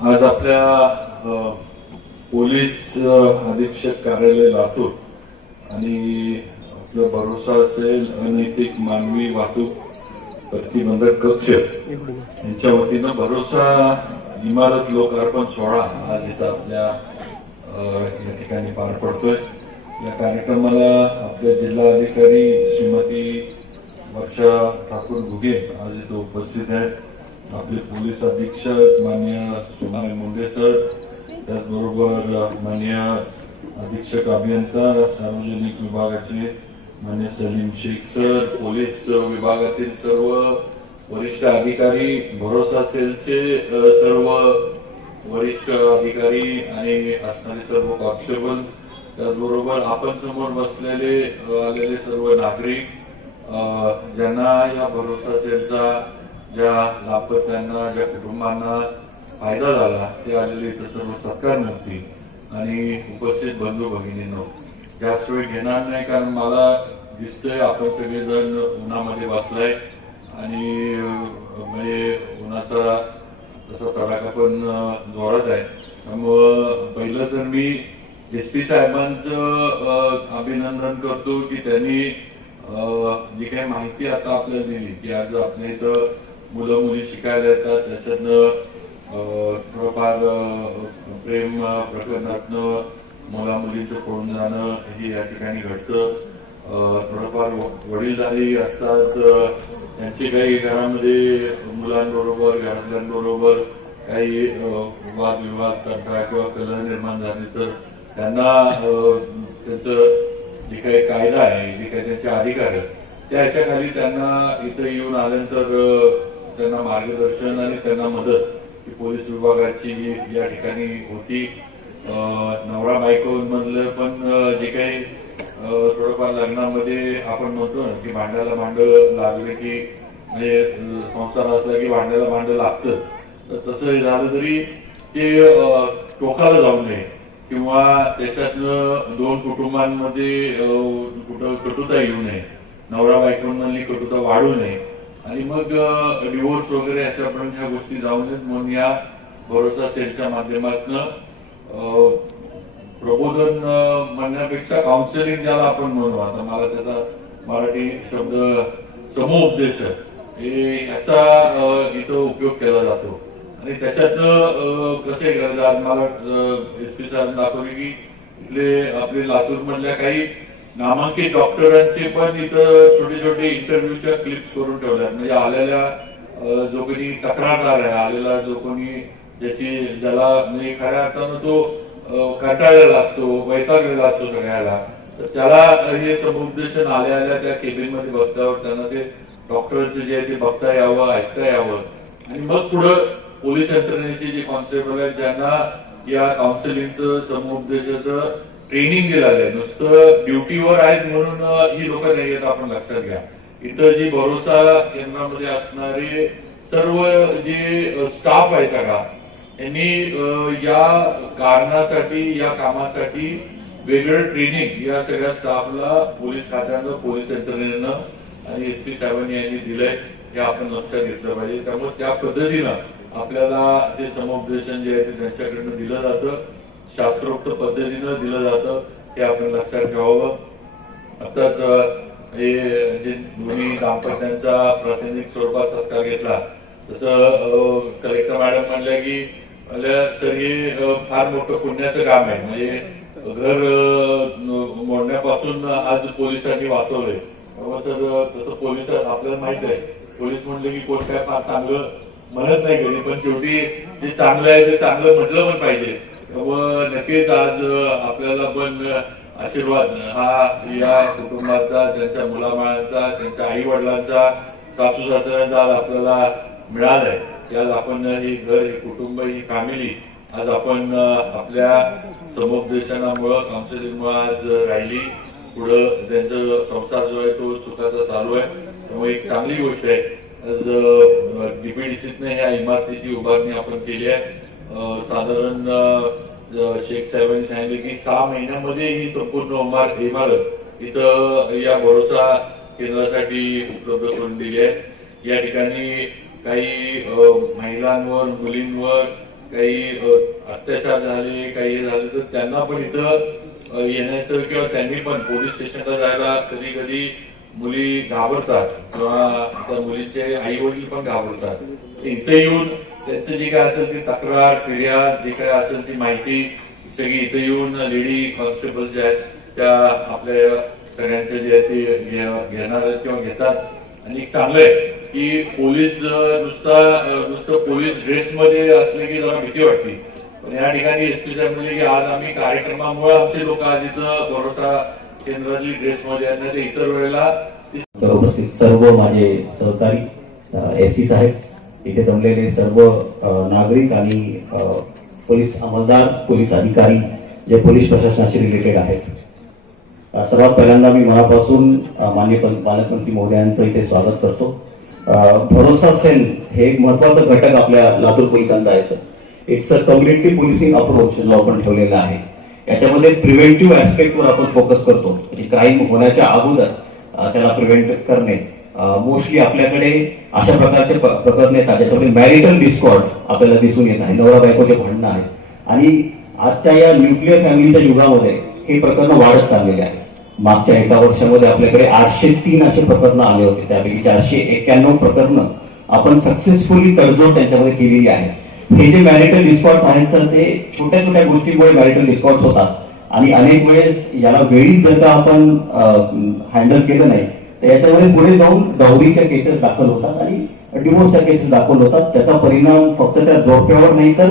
आज आपल्या पोलीस अधीक्षक कार्यालय लातूर आणि आपला भरोसा असेल अनैतिक मानवी वाहतूक प्रतिबंधक कक्ष यांच्या वतीनं भरोसा इमारत लोकार्पण सोहळा आज इथं आपल्या या ठिकाणी पार पडतोय. या कार्यक्रमाला आपल्या जिल्हा अधिकारी श्रीमती वर्षा ठाकूर घुगे आज इथं उपस्थित आहेत. आपले पोलीस अधीक्षक मान्य सुमाय मुंडे सर त्याचबरोबर मान्य अधीक्षक अभियंता सार्वजनिक विभागाचे मान्य सलीम शेख सर पोलीस विभागातील सर्व वरिष्ठ अधिकारी भरोसा सेलचे सर्व वरिष्ठ अधिकारी आणि असणारे सर्व कॉन्स्टेबल त्याचबरोबर आपण समोर बसलेले आलेले सर्व नागरिक ज्यांना या भरोसा सेलचा ज्या लाभार्थ्यांना ज्या कुटुंबांना फायदा झाला ते आलेले इथं सर्व सत्कार मूर्ती आणि उपस्थित बंधू भगिनींनो जास्त वेळ घेणार नाही कारण मला दिसतंय आपण सगळेजण उन्हामध्ये बसलाय. आणि म्हणजे उन्हाचा तसा तडाखा पण जोडत जोरात आहे. त्यामुळं पहिलं तर मी एस पी साहेबांचं अभिनंदन करतो की त्यांनी जी काही माहिती आता आपल्याला दिली की आज आपल्या इथं मुलं मुली शिकायला येतात त्याच्यातनं थोडंफार प्रेम प्रकरणातनं मुला मुलींचं पळून जाणं हे या ठिकाणी घडतं. थोडंफार थोडंफार वडीलधारी असतात त्यांचे काही घरामध्ये मुलांबरोबर घरातल्यांबरोबर काही वादविवाद तंटा किंवा कलह निर्माण झाले तर त्यांना त्यांचं जे काही कायदा आहे जे काही त्यांचे अधिकार आहेत त्याच्याखाली त्यांना इथं येऊन आल्यानंतर त्यांना मार्गदर्शन आणि त्यांना मदत ही पोलीस विभागाची या ठिकाणी होती. नवरा बायको मधलं पण जे काही थोडंफार लग्नामध्ये आपण म्हणतो ना की भांड्याला भांडं लागले की म्हणजे संसार असला की भांड्याला भांडं लागतं. तर तसं झालं तरी ते टोकाला जाऊ नये. किंवा त्याच्यातनं दोन कुटुंबांमध्ये कुठं कटुता येऊ नये. नवरा बायकोंमधली कटुता वाढू नये. आणि मग डिवोर्स वगैरे याच्यापर्यंत ह्या गोष्टी जाऊ नयेत म्हणून या भरोसा सेलच्या माध्यमातून प्रबोधन म्हणण्यापेक्षा काउन्सिलिंग ज्याला आपण म्हणू. आता मला त्याचा मराठी शब्द समुपदेश हे याचा इथं उपयोग केला जातो. आणि त्याच्यातनं कसे करायचं आज मला एस पी साहेब दाखवले की इथले आपले लातूर मधल्या काही नामांकित डॉक्टरांचे पण इथं छोटे छोटे इंटरव्ह्यूच्या क्लिप्स करून ठेवल्यात. म्हणजे आलेल्या जो कोणी तक्रारदार आहे आलेला जो कोणी ज्याची ज्याला म्हणजे खऱ्या अर्थानं तो कंटाळलेला असतो वैतागलेला असतो सगळ्याला तर त्याला हे समुपदेशन आल्या आल्या त्या केबिनमध्ये बसल्यावर त्यांना ते डॉक्टरचे जे आहे ते बघता यावं ऐकता यावं. आणि मग पुढं पोलीस यंत्रणेचे जे कॉन्स्टेबल आहेत ज्यांना या काउन्सिलिंगचं समुपदेशाचं ट्रेनिंग दिलं आहे नुसतं ड्युटीवर आहेत म्हणून ही लोक नाही येत आपण लक्षात घ्या. इथं जी भरोसा केंद्रामध्ये असणारे सर्व जे स्टाफ आहे सगळा यांनी या कारणासाठी या कामासाठी वेगळं ट्रेनिंग या सगळ्या स्टाफला पोलीस खात्यानं पोलीस यंत्रणेनं आणि एस पी साहेबांनी यांनी दिलंय हे आपण लक्षात घेतलं पाहिजे. त्यामुळे त्या पद्धतीनं आपल्याला ते समुपदेशन जे आहे ते त्यांच्याकडनं दिलं जातं. शास्त्रोक्त पद्धतीनं दिलं जातं ते आपण लक्षात ठेवावं. आताच हे जे दोन्ही दाम्पत्यांचा प्रातिनिधिक स्वरूपात सत्कार घेतला. तसं कलेक्टर मॅडम म्हणल्या की सर हे फार मोठं पुण्याचं काम आहे. म्हणजे घर मोडण्यापासून आज पोलिसांनी वाचवलंय. सर तसं पोलीस आपल्याला माहीत आहे. पोलीस म्हणले की कोण काय फार चांगलं म्हणत नाही घरी पण शेवटी जे चांगलं आहे ते चांगलं म्हटलं पण पाहिजे. व नक्कीच आज आपल्याला पण आशीर्वाद. हा या कुटुंबाचा त्यांच्या मुलाबाळांचा त्यांच्या आई वडिलांचा सासू सासऱ्यांचा आज आपल्याला मिळालाय. की आज आपण हे घर ही कुटुंब ही फॅमिली आज आपण आपल्या समुपदेशनामुळं काउन्सिलिंगमुळे आज राहिली. पुढं त्यांचा संसार जो आहे तो सुखाचा चालू आहे. त्यामुळे एक चांगली गोष्ट आहे. आज डीपीडीसीतनं ह्या इमारतीची उभारणी आपण केली आहे. साधारण शेख साहेबांनी सांगितले की सहा महिन्यामध्ये ही संपूर्ण इमारत इथं या भरोसा केंद्रासाठी उपलब्ध करून दिली आहे. या ठिकाणी काही महिलांवर मुलींवर काही अत्याचार झाले काही हे झाले तर त्यांना पण इथं येण्याचं किंवा त्यांनी पण पोलीस स्टेशनला जायला कधी कधी मुली घाबरतात. किंवा मुलीचे आई वडील पण घाबरतात. इथं येऊन त्यांचं जे काय असेल ती तक्रार फिर्याद जे काय असेल ती माहिती सगळी इथं येऊन लेडी कॉन्स्टेबल जे आहेत त्या आपल्या सगळ्यांचे जे आहे ते घेणार आहेत किंवा घेतात. आणि चांगलं आहे की पोलीस नुसता नुसतं पोलीस ड्रेसमध्ये असले की जरा भीती वाटते. पण या ठिकाणी एस पी साहेब म्हणजे की आज आम्ही कार्यक्रमामुळे आमचे लोक आज इथं भरोसा केंद्राची ड्रेसमध्ये आहेत. इतर वेळेला उपस्थित सर्व माझे सहकारी एस सी साहेब इथे जमलेले सर्व नागरिक आणि पोलीस अंमलदार पोलीस अधिकारी जे पोलीस प्रशासनाशी रिलेटेड आहेत. सर्वात पहिल्यांदा मी मनापासून अ, माननीय पालकमंत्री महोदयांचं इथे स्वागत करतो. भरोसा सेल हे एक महत्वाचं घटक आपल्या लातूर पोलिसांचा आहे it's a community policing approach जो आपण ठेवलेला आहे. याच्यामध्ये प्रिव्हेंटिव्ह ऍस्पेक्टवर आपण फोकस करतो. म्हणजे क्राईम होण्याच्या अगोदर त्याला प्रिव्हेंट करणे. मोस्टली आपल्याकडे अशा प्रकारचे प्रकरण येतात. ज्याच्यामध्ये मॅरिटल डिस्कॉर्ड आपल्याला दिसून येत आहे. नवरा बायकोचे भांडणं आहेत. आणि आजच्या या न्यूक्लिअर फॅमिलीच्या युगामध्ये हे प्रकरण वाढत चाललेले आहे मागच्या एका वर्षामध्ये आपल्याकडे आठशे तीन असे प्रकरण आले होते. त्यापैकी चारशे एक्क्याण्णव प्रकरणं आपण सक्सेसफुली तडजोड त्यांच्यामध्ये केलेली आहे हे जे मॅरिटल डिस्कॉर्ड्स आहेत सर ते छोट्या छोट्या गोष्टीमुळे मॅरिटल डिस्कॉर्ड्स होतात. आणि अनेक वेळेस याला वेळी जर का आपण हँडल केलं नाही तर याच्यामध्ये पुढे जाऊन दौरीच्या केसेस दाखल होतात आणि डिवोर्सच्या केसेस दाखल होतात. त्याचा परिणाम फक्त त्या जोडप्यावर नाही तर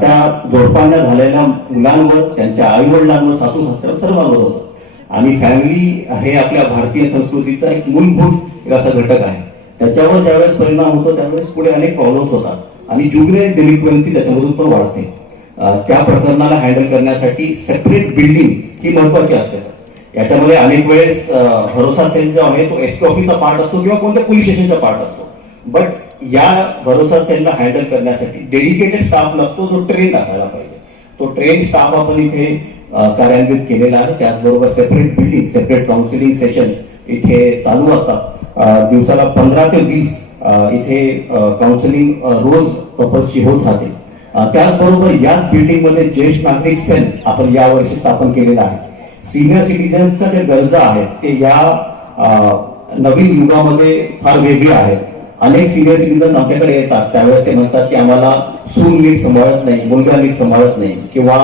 त्या जोडपांना झालेल्या मुलांवर त्यांच्या आईवडिलांवर सासू सासऱ्यावर सर्वांवर होतं. आणि फॅमिली हे आपल्या भारतीय संस्कृतीचा एक मूलभूत एक असा घटक आहे. त्याच्यावर ज्यावेळेस परिणाम होतो त्यावेळेस पुढे अनेक प्रॉब्लेम्स होतात. आणि जुगने डिलिक्वेन्सी त्याच्यामधून पण वाढते. त्या प्रकरणाला हँडल करण्यासाठी सेपरेट बिल्डिंग ही महत्वाची असते. सर याच्यामध्ये अनेक वेळेस भरोसा सेल जो आहे तो एसपी ऑफिसचा पार्ट असतो किंवा कोणत्या पोलीस स्टेशनचा पार्ट असतो. बट या भरोसा सेलला हँडल करण्यासाठी डेडिकेटेड स्टाफ नसतो जो ट्रेन असायला पाहिजे. तो ट्रेन स्टाफ आपण इथे कार्यान्वित केलेला आहे. त्याचबरोबर separate building separate counselling sessions इथे चालू असतात. दिवसाला पंधरा ते वीस इथे काउन्सिलिंग रोज पर्पजची होत राहते. त्याचबरोबर याच बिल्डिंगमध्ये ज्येष्ठ नागरिक सेल आपण यावर्षी स्थापन केलेला आहे. सिनियर सिटीजन्सच्या ज्या गरजा आहेत ते या नवीन युगामध्ये फार वेगळी आहेत. अनेक सिनियर सिटीजन्स आमच्याकडे येतात. त्यावेळेस ते म्हणतात की आम्हाला सून नीट सांभाळत नाही मुलगा नीट सांभाळत नाही किंवा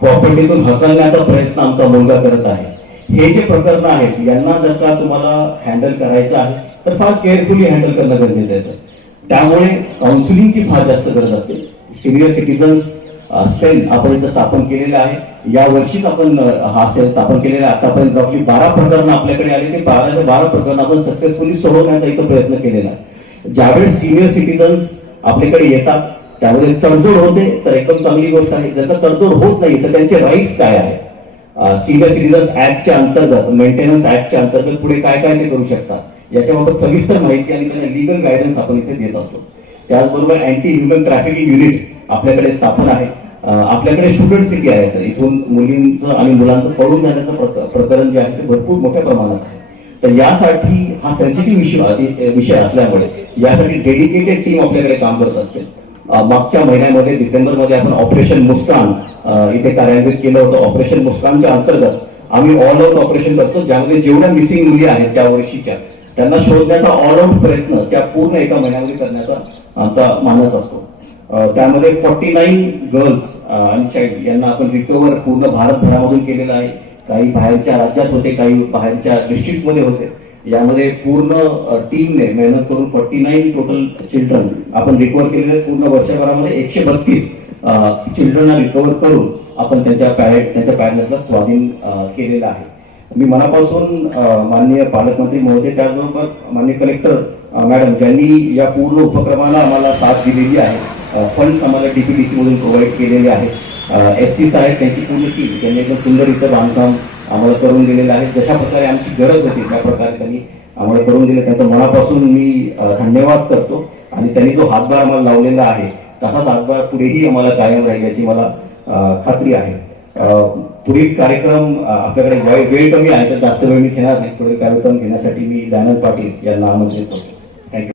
प्रॉपर्टीतून हकलण्याचा प्रयत्न आमचा मुलगा करत आहे. हे जे प्रकरण आहेत यांना जर का तुम्हाला हँडल करायचं आहे तर फार केअरफुली हँडल करणं गरजेचं आहे. त्यामुळे काउन्सिलिंगची फार जास्त गरज असते. सिनियर सिटीजन्स सेल आपण इथं स्थापन केलेला आहे. या वर्षीच आपण हा सेल स्थापन केलेला आहे. आतापर्यंत आपली बारा प्रकरण आपल्याकडे आले ते बाराच्या बारा प्रकरण आपण सक्सेसफुली सोडवण्याचा इथं प्रयत्न केलेला आहे. ज्यावेळेस सिनियर सिटीजन्स आपल्याकडे येतात त्यामध्ये तडजोड होते तर एकदम चांगली गोष्ट आहे. जर का तडजोड होत नाही तर त्यांचे राईट्स काय आहेत? सिनियर सिटीजन्स ऍक्टच्या अंतर्गत मेंटेनन्स ऍक्टच्या अंतर्गत पुढे काय काय ते करू शकतात? याच्याबाबत सविस्तर माहिती आणि त्यांना लिगल गायडन्स आपण इथे देत असतो. त्याचबरोबर अँटी ह्युमन ट्रॅफिकिंग युनिट आपल्याकडे स्थापन आहे. आपल्याकडे स्टुडंट सिटी आहे सर. इथून मुलींचं आणि मुलांचं पळून जाण्याचं प्रकरण जे आहे ते भरपूर मोठ्या प्रमाणात आहे. तर यासाठी हा सेन्सिटिव्ह विषय विषय असल्यामुळे यासाठी डेडिकेटेड टीम आपल्याकडे काम करत असते. मागच्या महिन्यामध्ये डिसेंबरमध्ये आपण ऑपरेशन मुस्कान इथे कार्यान्वित केलं होतं. ऑपरेशन मुस्कानच्या अंतर्गत आम्ही ऑल आउट ऑपरेशन करतो. ज्यामध्ये जेवढ्या मिसिंग मुली आहेत त्या वर्षीच्या त्यांना शोधण्याचा ऑल आउट प्रयत्न त्या पूर्ण एका महिन्यामध्ये करण्याचा आमचा मानस असतो. त्यामध्ये फॉर्टी नाईन गर्ल्स आणि चाइल्ड यांना आपण रिकवर पूर्ण भारतभरामधून केलेलं आहे. काही बाहेरच्या राज्यात होते काही बाहेरच्या डिस्ट्रिक्टमध्ये होते. यामध्ये पूर्ण टीमने मेहनत करून फॉर्टी नाईन टोटल चिल्ड्रन आपण रिकवर केलेले पूर्ण वर्षभरामध्ये एकशे बत्तीस चिल्ड्रनला रिकवर करून आपण त्यांच्या पॅरेंट त्यांच्या पॅरेंट्सला स्वाधीन केलेलं आहे. मी मनापासून माननीय पालकमंत्री महोदय त्याचबरोबर माननीय कलेक्टर मॅडम ज्यांनी या पूर्ण उपक्रमाला आम्हाला साथ दिलेली आहे फंड्स आम्हाला डीपीडीसी मधून प्रोव्हाइड केलेले आहेत. एस सी साहेब त्यांची पूर्ण टीम त्यांनी एकदम सुंदर इथं बांधकाम आम्हाला करून दिलेलं आहे. जशा प्रकारे आमची गरज होती त्या प्रकारे त्यांनी आम्हाला करून दिले. त्याचं मनापासून मी धन्यवाद करतो. आणि त्यांनी जो हातभार आम्हाला लावलेला आहे तसाच हातभार पुढेही आम्हाला कायम राहील याची मला खात्री आहे. पुढील कार्यक्रम आपल्याकडे वेळ वेळ कमी आहे तर जास्त वेळ मी घेणार नाही. पुढील कार्यक्रम घेण्यासाठी मी दयानंद पाटील यांना आमंत्रित करतो. थँक्यू